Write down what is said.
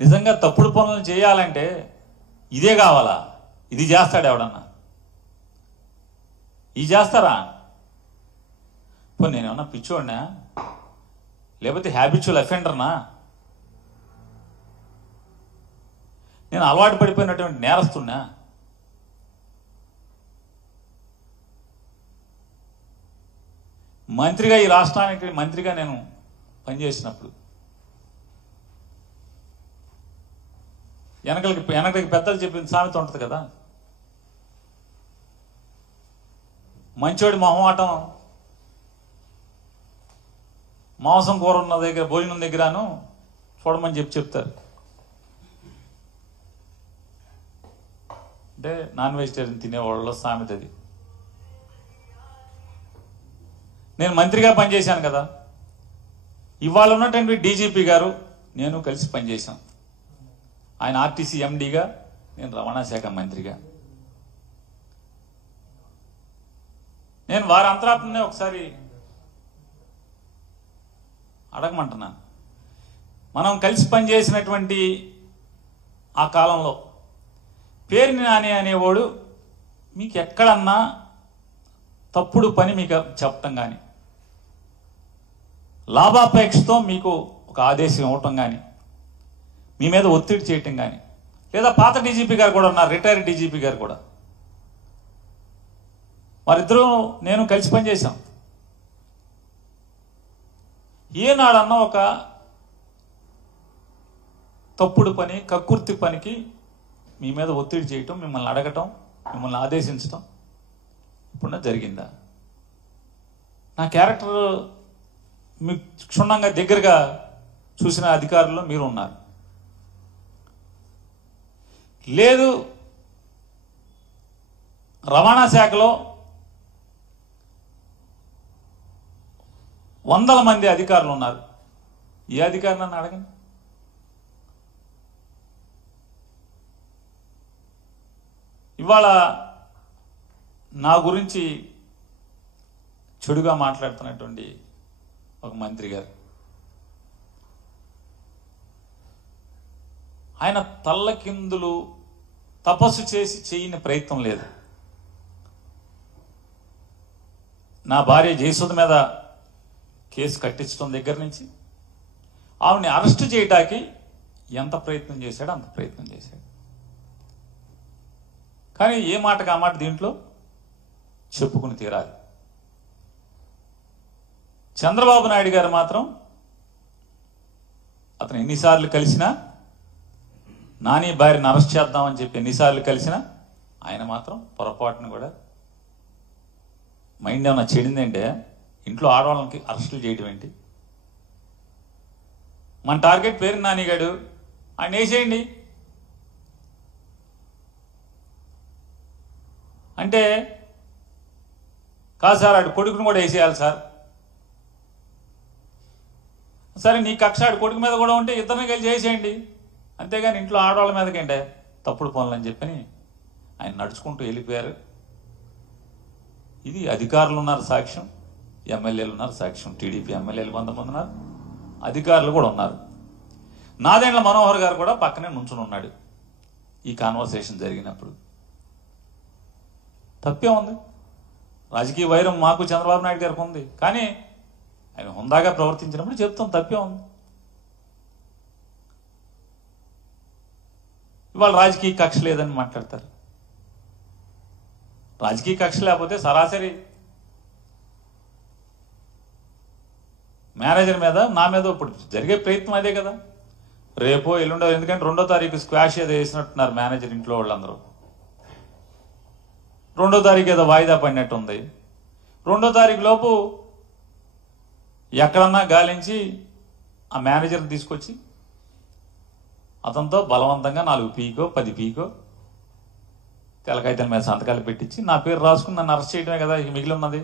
నిజంగా తప్పుడు పనులు చేయాలంటే ఇదే కావాలా? ఇది చేస్తాడు ఎవడన్నా? ఇది చేస్తారా? నేనేమన్నా పిచ్చోడినా, లేకపోతే హ్యాబిచువల్ అఫెండర్నా? నేను అలవాటు పడిపోయినటువంటి నేరస్తున్నా? మంత్రిగా, ఈ రాష్ట్రానికి మంత్రిగా నేను పనిచేసినప్పుడు వెనకలికి పెద్దలు చెప్పిన సామెత ఉంటుంది కదా, మంచోడి మొహమాటం మాంసం కూర ఉన్న దగ్గర, భోజనం దగ్గరను చూడమని చెప్తారు. అంటే నాన్ వెజిటేరియన్ తినేవాళ్ళలో సామెత అది. నేను మంత్రిగా పనిచేశాను కదా, ఇవాళ ఉన్నటువంటి డీజీపీ గారు నేను కలిసి పనిచేశాం. ఆయన ఆర్టీసీ ఎండీగా, నేను రవాణా శాఖ మంత్రిగా. నేను వారి అంతరాత్మనే ఒకసారి అడగమంటున్నాను. మనం కలిసి పనిచేసినటువంటి ఆ కాలంలో పేరుని నాని అనేవాడు మీకు ఎక్కడన్నా తప్పుడు పని మీకు చెప్పటం కానీ, లాభాపేక్షతో మీకు ఒక ఆదేశం ఇవ్వటం కానీ, మీ మీద ఒత్తిడి చేయటం కానీ, లేదా పాత డీజీపీ గారు కూడా ఉన్నారు, రిటైర్డ్ డీజీపీ గారు కూడా, వారిద్దరూ నేను కలిసి పనిచేశాం. ఏనాడన్నా ఒక తప్పుడు పని, కక్కుర్తి పనికి మీ మీద ఒత్తిడి చేయటం, మిమ్మల్ని అడగటం, మిమ్మల్ని ఆదేశించటం ఇప్పుడు జరిగిందా? నా క్యారెక్టర్ మీకు క్షుణ్ణంగా దగ్గరగా చూసిన అధికారుల్లో మీరు ఉన్నారు. లేదు, రవాణా శాఖలో వందల మంది అధికారులు ఉన్నారు. ఏ అధికారి నన్ను అడగండి. ఇవాళ నా గురించి చెడుగా మాట్లాడుతున్నటువంటి ఒక మంత్రి గారు, ఆయన తల్లకిందులు తపస్సు చేసి చేయని ప్రయత్నం లేదు. నా భార్య జయసుధ మీద కేసు కట్టించడం దగ్గర నుంచి ఆవిడని అరెస్టు చేయడానికి ఎంత ప్రయత్నం చేశాడో అంత ప్రయత్నం చేశాడు. కానీ ఏ మాటకు ఆ మాట దీంట్లో చెప్పుకుని తీరాలి. చంద్రబాబు నాయుడు గారు మాత్రం అతను ఎన్నిసార్లు కలిసినా, నాని భార్యను అరెస్ట్ చేద్దామని చెప్పి ఎన్నిసార్లు కలిసినా ఆయన మాత్రం పొరపాటును కూడా, మైండ్ ఏమన్నా చెడిందంటే ఇంట్లో ఆడవాళ్ళకి అరెస్టులు చేయడం ఏంటి? మన టార్గెట్ పేరు నానిగాడు, ఆయన వేసేయండి అంటే, కాదు సార్ ఆడు కొడుకును కూడా వేసేయాలి సార్. సరే నీ కక్ష ఆడు కొడుకు మీద కూడా ఉంటే ఇద్దరిని కలిసి చేసేయండి, అంతేగాని ఇంట్లో ఆడవాళ్ళ మీదకంటే తప్పుడు పనులు అని చెప్పని ఆయన నడుచుకుంటూ వెళ్ళిపోయారు. ఇది అధికారులు ఉన్నారు సాక్ష్యం, ఎమ్మెల్యేలు ఉన్నారు సాక్ష్యం. టీడీపీ ఎమ్మెల్యేలు కొంతమంది ఉన్నారు, అధికారులు కూడా ఉన్నారు. నాదెండ్ల మనోహర్ గారు కూడా పక్కనే నుంచుని ఉన్నాడు ఈ కాన్వర్సేషన్ జరిగినప్పుడు. తప్పే ఉంది. రాజకీయ వైరం మాకు చంద్రబాబు నాయుడు గారికి ఉంది, కానీ ఆయన హుందాగా ప్రవర్తించినప్పుడు చెప్తాం తప్పే ఉంది. ఇవాళ రాజకీయ కక్ష లేదని మాట్లాడతారు. రాజకీయ కక్ష లేకపోతే సరాసరి మేనేజర్ మీద, నా మీద ఇప్పుడు జరిగే ప్రయత్నం అదే కదా. రేపో ఎల్లుండో, ఎందుకంటే 2వ తారీఖు స్క్వాష్ ఏదో వేసినట్టున్నారు మేనేజర్ ఇంట్లో వాళ్ళందరూ. 2వ తారీఖు ఏదో వాయిదా పడినట్టు ఉంది. 2వ తారీఖు లోపు ఎక్కడన్నా గాలించి ఆ మేనేజర్ని తీసుకొచ్చి అతనితో బలవంతంగా 4 పీకో 10 పీకో తెల్లకాయితల మీద సంతకాలు పెట్టించి నా పేరు రాసుకుని నన్ను అరెస్ట్ చేయడమే కదా మిగిలి ఉన్నది.